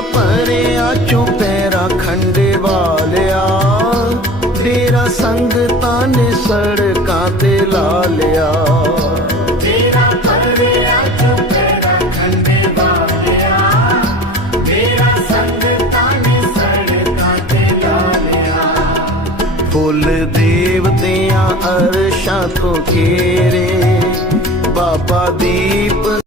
ਤੇਰਾ ਭਰਿਆ ਚੁਪੈਰਾ ਖੰਡੇ ਵਾਲਿਆ। ਡੇਰਾ ਸੰਗਤਾਂ ਨੇ ਸੜਕਾਂ ਤੇ ਲਾ ਲਿਆ। ਤੇਰਾ ਪਰਵਿਆ ਚੁਪੇਰਾ ਖੰਡੇ ਵਾਲਿਆ। ਤੇਰਾ ਸੰਗਤਾਂ ਨੇ ਸੜਕਾਂ ਤੇ ਲਾ ਲਿਆ। ਫੁੱਲ ਦੇਵਤਿਆਂ ਅਰਸ਼ਾਂ ਤੋਂ ਘੇਰੇ ਬਾਬਾ ਦੀਪ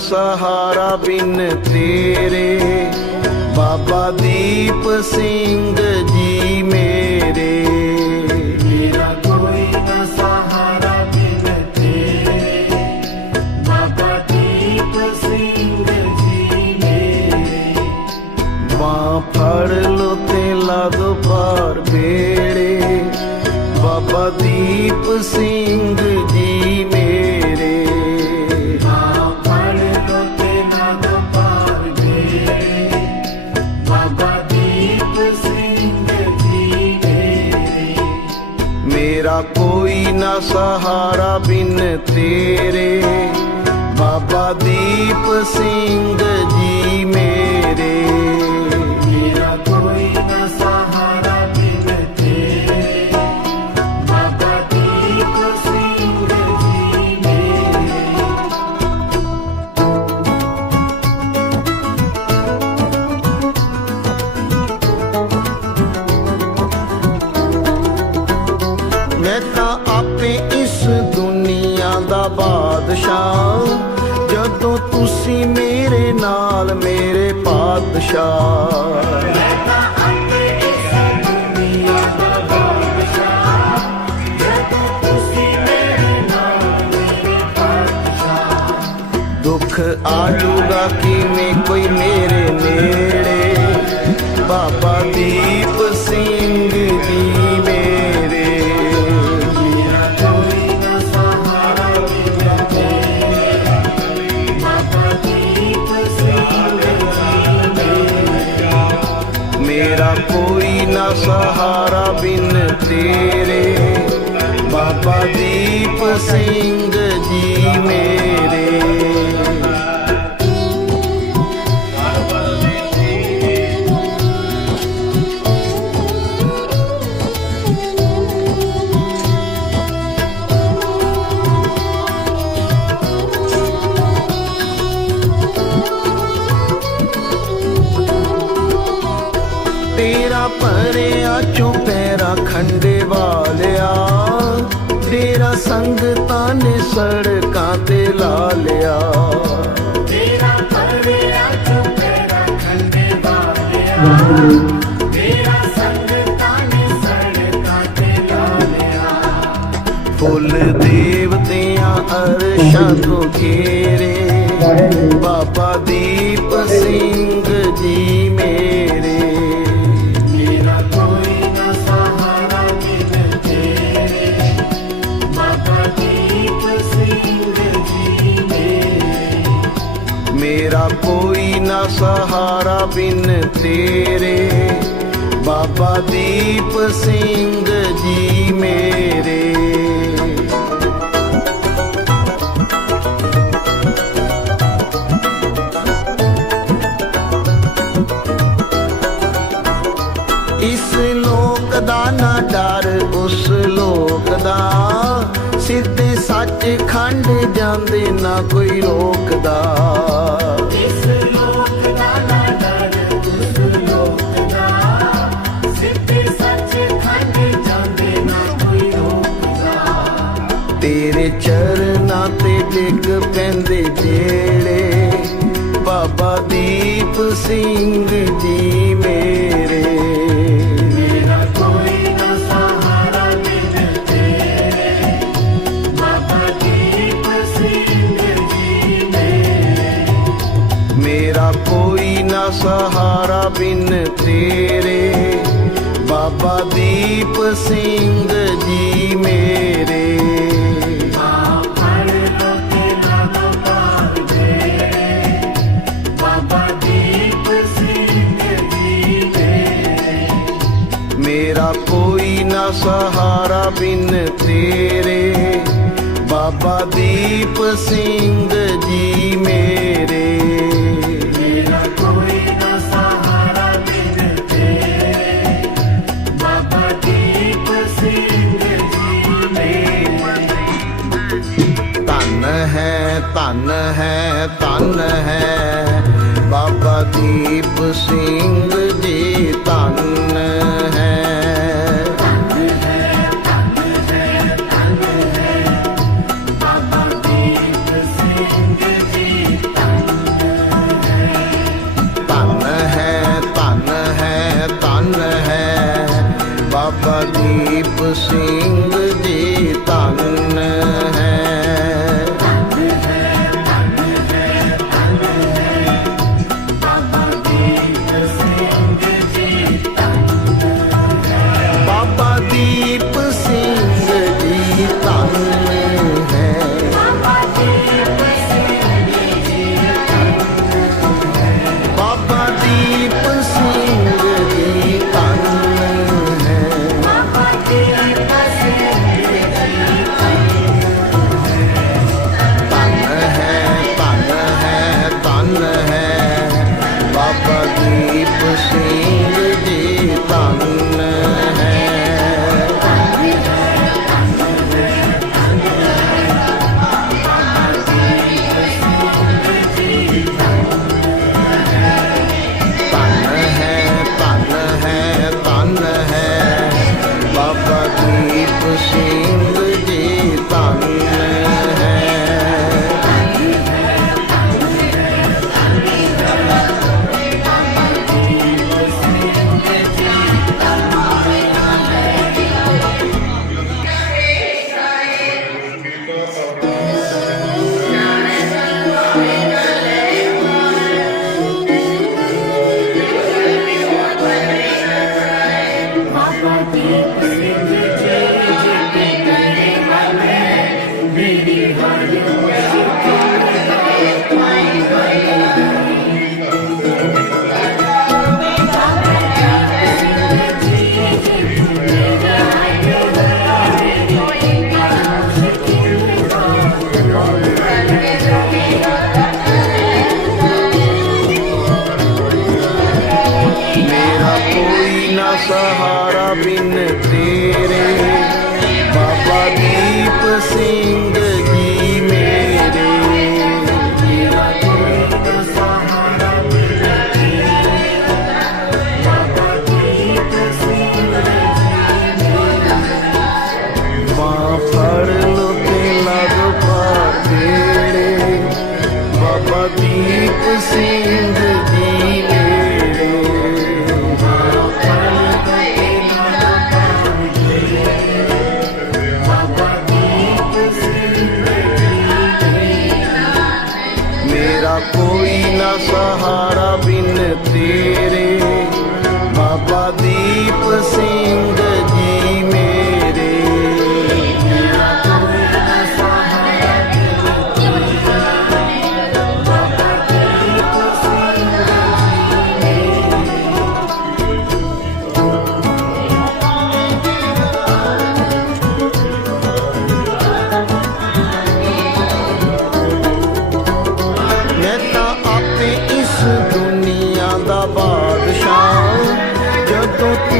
ਸਹਾਰਾ ਬਿਨ ਤੇਰੇ। ਬਾਬਾ ਦੀਪ ਸਿੰਘ ਜੀ ਮੇਰੇ। ਮੇਰਾ ਕੋਈ ਨਾ ਸਹਾਰਾ ਬਿਨ ਤੇਰੇ। ਬਾਬਾ ਦੀਪ ਸਿੰਘ ਜੀ ਮੇਰੇ। ਬਾਹ ਫੜ ਲੋ ਤੇ ਲਾ ਦੋ ਪਾਰ ਬੇੜੇ ਬਾਬਾ ਦੀਪ ਸਿੰਘ ਸਹਾਰਾ ਬਿਨ ਤੇਰੇ। ਬਾਬਾ ਦੀਪ ਸਿੰਘ ਜੀ ਮੇਰੇ। ਬਾਦਸ਼ਾਹ ਜਦੋਂ ਤੁਸੀਂ ਮੇਰੇ ਨਾਲ ਮੇਰੇ ਪਾਤਸ਼ਾਹ। ਬਿਨ ਤੇਰੇ। ਬਾਬਾ ਦੀਪ ਸਿੰਘ ਜੀ ਮੇਰੇ। ਘੇਰੇ ਬਾਬਾ ਦੀਪ ਸਿੰਘ ਜੀ ਮੇਰੇ। ਮੇਰਾ ਕੋਈ ਨਾ ਸਹਾਰਾ ਬਿਨ ਤੇਰੇ ਬਾਬਾ ਦੀਪ ਸਿੰਘ ਜੀ ਮੇਰੇ। ਮੇਰਾ ਕੋਈ ਨਾ ਸਹਾਰਾ ਬਿਨ ਤੇਰੇ। ਬਾਬਾ ਦੀਪ ਸਿੰਘ ਜੀ ਮੇਰੇ। ਰੋਕਦਾ ਸਿੱਧੇ ਸੱਚ ਖੰਡ ਜਾਂਦੇ ਨਾ ਕੋਈ ਰੋਕਦਾ। ਇਸ ਲੋਕ ਨਾ ਤੇ ਡਿੱਗ ਪੈਂਦੇ ਜਿਹੜੇ ਬਾਬਾ ਦੀਪ ਸਿੰਘ ਜੀ ਬਿਨ ਤੇਰੇ। ਬਾਬਾ ਦੀਪ ਸਿੰਘ ਜੀ ਮੇਰੇ। ਮੇਰਾ ਕੋਈ ਨਾ ਸਹਾਰਾ ਬਿਨ ਤੇਰੇ। ਬਾਬਾ ਦੀਪ ਸਿੰਘ ਜੀ ਮੇਰੇ। ਧਨ ਹੈ ਧਨ ਹੈ। ਬਾਬਾ ਦੀਪ ਸਿੰਘ ਜੀ ਧਨ ਹੈ।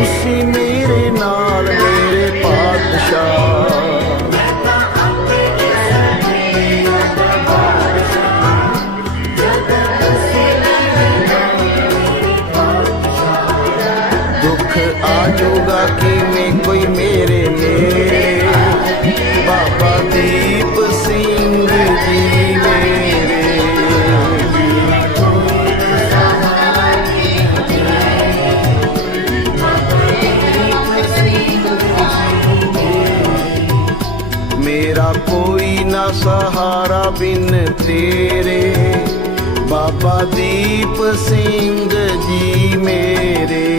se me ਸਹਾਰਾ ਬਿਨ ਤੇਰੇ। ਬਾਬਾ ਦੀਪ ਸਿੰਘ ਜੀ ਮੇਰੇ।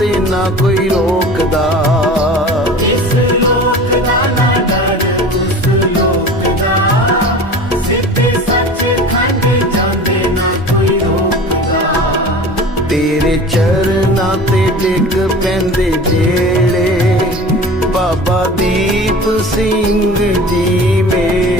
ਤੇ ਨਾ ਕੋਈ ਰੋਕਦਾ। ਇਸ ਤੇਰੇ ਚਰਨਾਂ ਤੇ ਪੈਂਦੇ ਜੇੜੇ ਬਾਬਾ ਦੀਪ ਸਿੰਘ ਜੀ ਮੇਰੇ।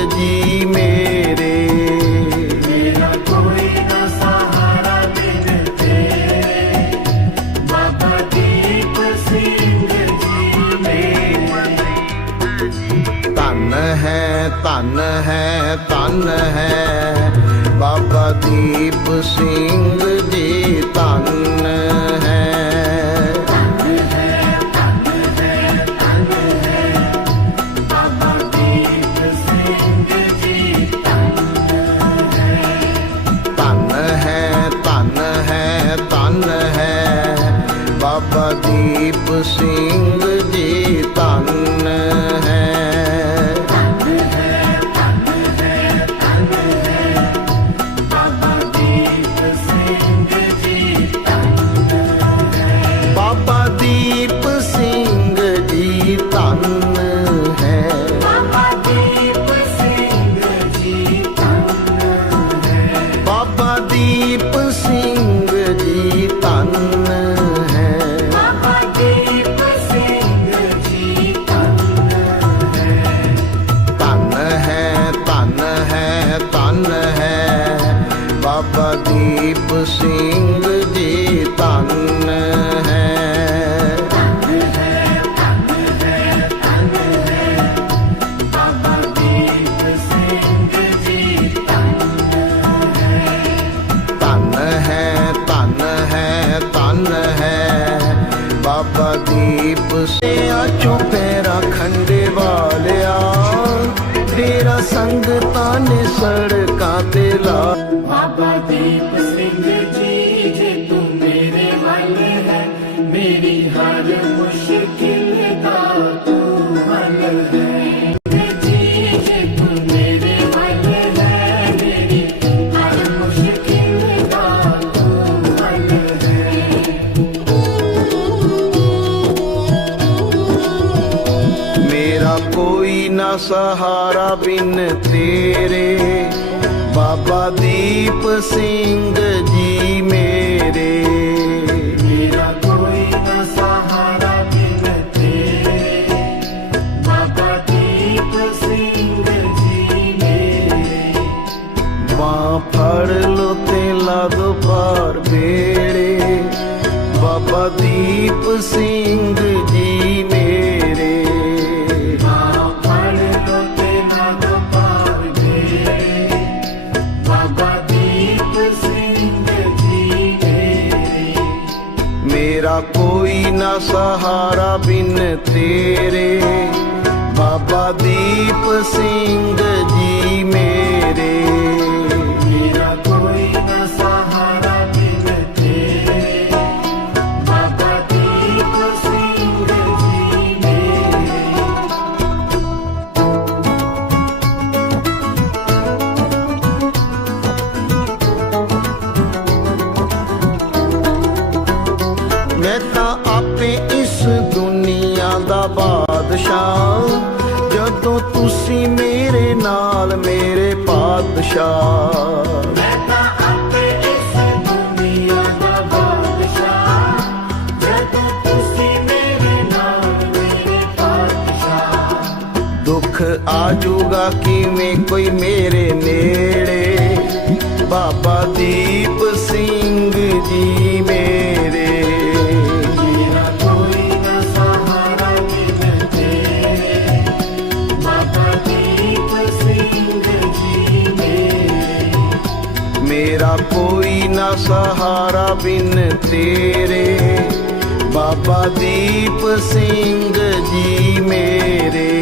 ਧਨ ਹੈ। ਬਾਬਾ ਦੀਪ ਸਿੰਘ ਜੀ ਤਾਂ খুশি ਮੇਰਾ ਸਹਾਰਾ ਬਿਨ ਤੇਰੇ। ਬਾਬਾ ਦੀਪ ਸਿੰਘ ਜੀ ਮੇਰੇ। ਮੇਰਾ ਕੋਈ ਨਾ ਸਹਾਰਾ ਬਿਨ ਤੇਰੇ। ਬਾਬਾ ਦੀਪ ਸਿੰਘ ਜੀ ਮੇਰੇ। ਮਾਂ ਫੜ ਲੋ ਤੇ ਲਾ ਦੋ ਪਾਰ ਬੇੜੇ। ਬਾਬਾ ਦੀਪ ਸਿੰਘ ਸਹਾਰਾ ਬਿਨ ਤੇਰੇ। ਬਾਬਾ ਦੀਪ ਸਿੰਘ ਬਿਨ ਤੇਰੇ। ਬਾਬਾ ਦੀਪ ਸਿੰਘ ਜੀ ਮੇਰੇ।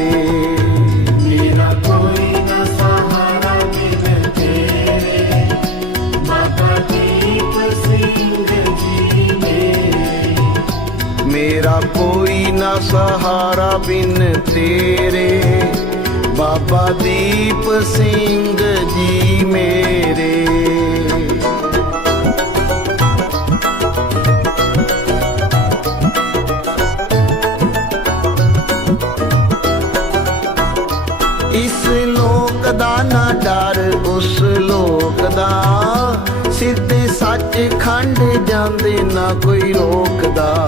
ਸਹਾਰਾ ਬਿਨ ਤੇਰੇ। ਬਾਬਾ ਦੀਪ ਸਿੰਘ ਜੀ ਮੇਰੇ। ਇਸ ਲੋਕ ਦਾ ਨਾ ਡਰ, ਉਸ ਲੋਕ ਦਾ। ਸਿੱਧੇ ਸੱਚ ਖੰਡ ਜਾਂਦੇ ਨਾ ਕੋਈ ਰੋਕਦਾ।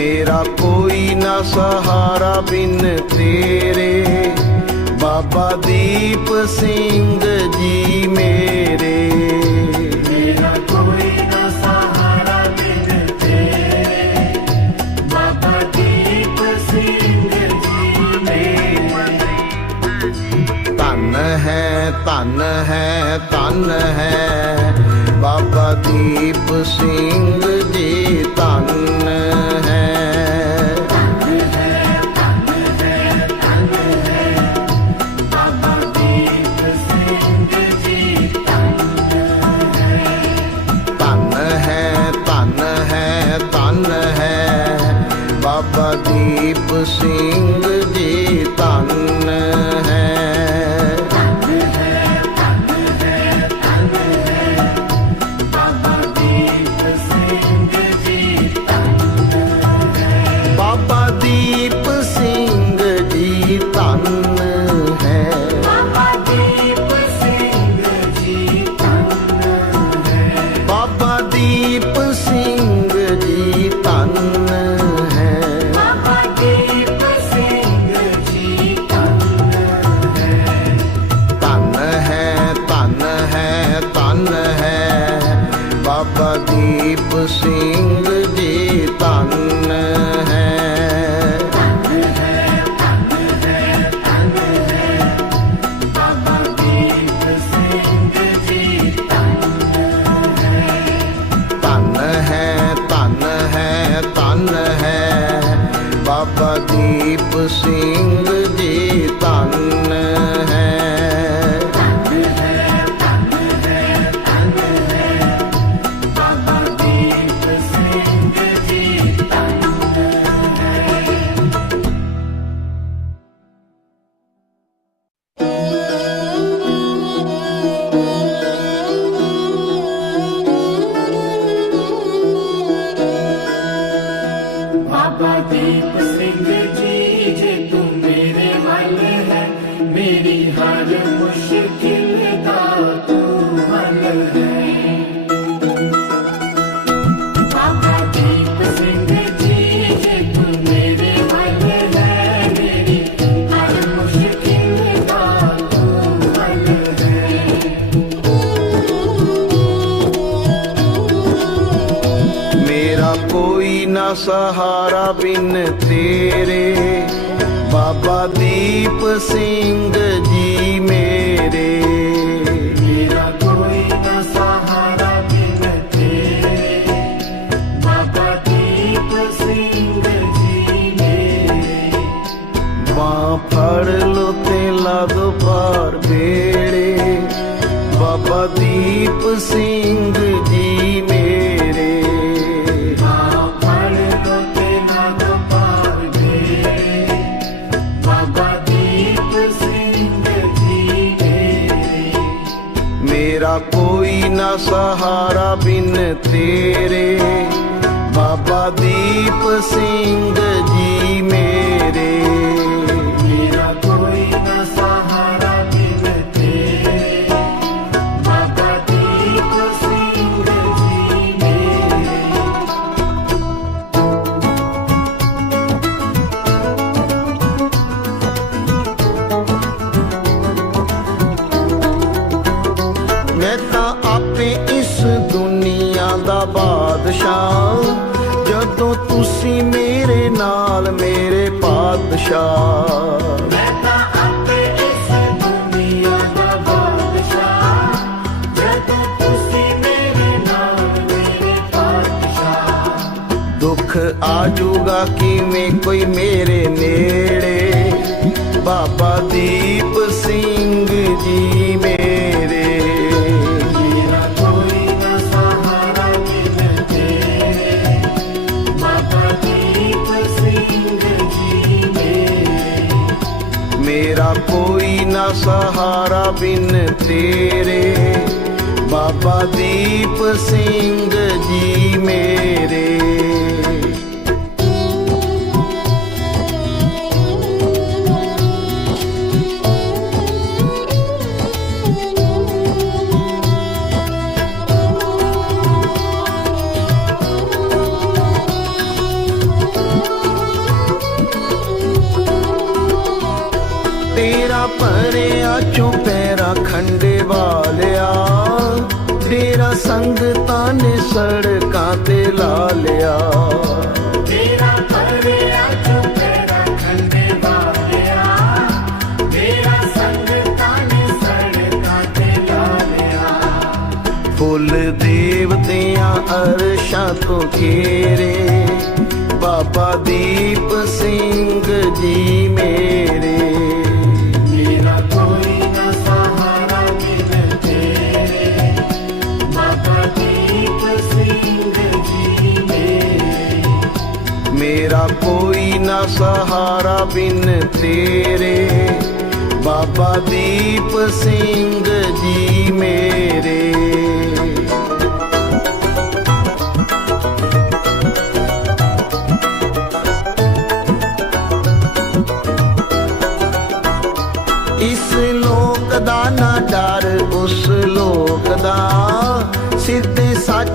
ਮੇਰਾ ਕੋਈ ਨਾ ਸਹਾਰਾ ਬਿਨ ਤੇਰੇ। ਬਾਬਾ ਦੀਪ ਸਿੰਘ ਜੀ ਮੇਰੇ। ਮੇਰਾ ਹੈ ਧੰਨ ਹੈ ਧੰਨ ਹੈ। ਬਾਬਾ ਦੀਪ ਸਿੰਘ ਜੀ ਧੰਨ ਹੈ। ਦੀਪ ਸਿੰਘ ਜੀ ਧੰਨ। ਨਾ ਸਹਾਰਾ ਬਿਨ ਤੇਰੇ। ਬਾਬਾ ਦੀਪ ਸਿੰਘ ਜੀ ਮੇਰੇ। ਬਾਬਾ ਦੀਪ ਸਿੰਘ ਜੀ ਮੇਰੇ। ਬਾਬਾ ਦੀਪ ਸਿੰਘ ਜੀ ਮੇਰੇ। ਨਾ ਸਹਾਰਾ ਬਿਨ ਤੇਰੇ। ਬਾਬਾ ਦੀਪ ਸਿੰਘ ਜੀ ਮੇਰੇ। ਮੇਰਾ ਸਹਾਰਾ ਬਿਨ ਤੇਰੇ। ਬਾਬਾ ਦੀਪ ਸਿੰਘ ਜੀ ਮੇਰੇ। ਕੁਲ ਦੇਵਤਿਆਂ ਅਰਸ਼ਾਂ ਤੋਂ ਘੇਰੇ ਬਾਬਾ ਦੀਪ ਸਿੰਘ ਜੀ ਮੇਰੇ। ਬਾਬਾ ਦੀਪ ਸਿੰਘ ਜੀ ਮੇਰੇ। ਮੇਰਾ ਕੋਈ ਨਾ ਸਹਾਰਾ ਬਿਨ ਤੇਰੇ ਬਾਬਾ ਦੀਪ ਸਿੰਘ ਜੀ ਮੇਰੇ।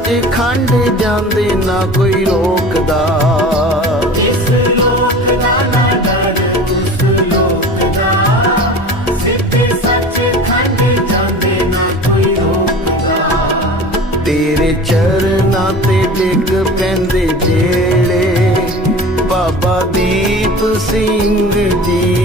ਵਿੱਚ ਖੰਡ ਜਾਂਦੇ ਨਾ ਕੋਈ ਰੋਕਦਾ। ਇਸ ਤੇਰੇ ਚਰਨਾਂ ਤੇ ਡਿੱਗ ਪੈਂਦੇ ਜਿਹੜੇ ਬਾਬਾ ਦੀਪ ਸਿੰਘ ਜੀ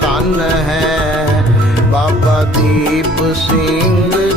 ਧਨ ਹੈ। ਬਾਬਾ ਦੀਪ ਸਿੰਘ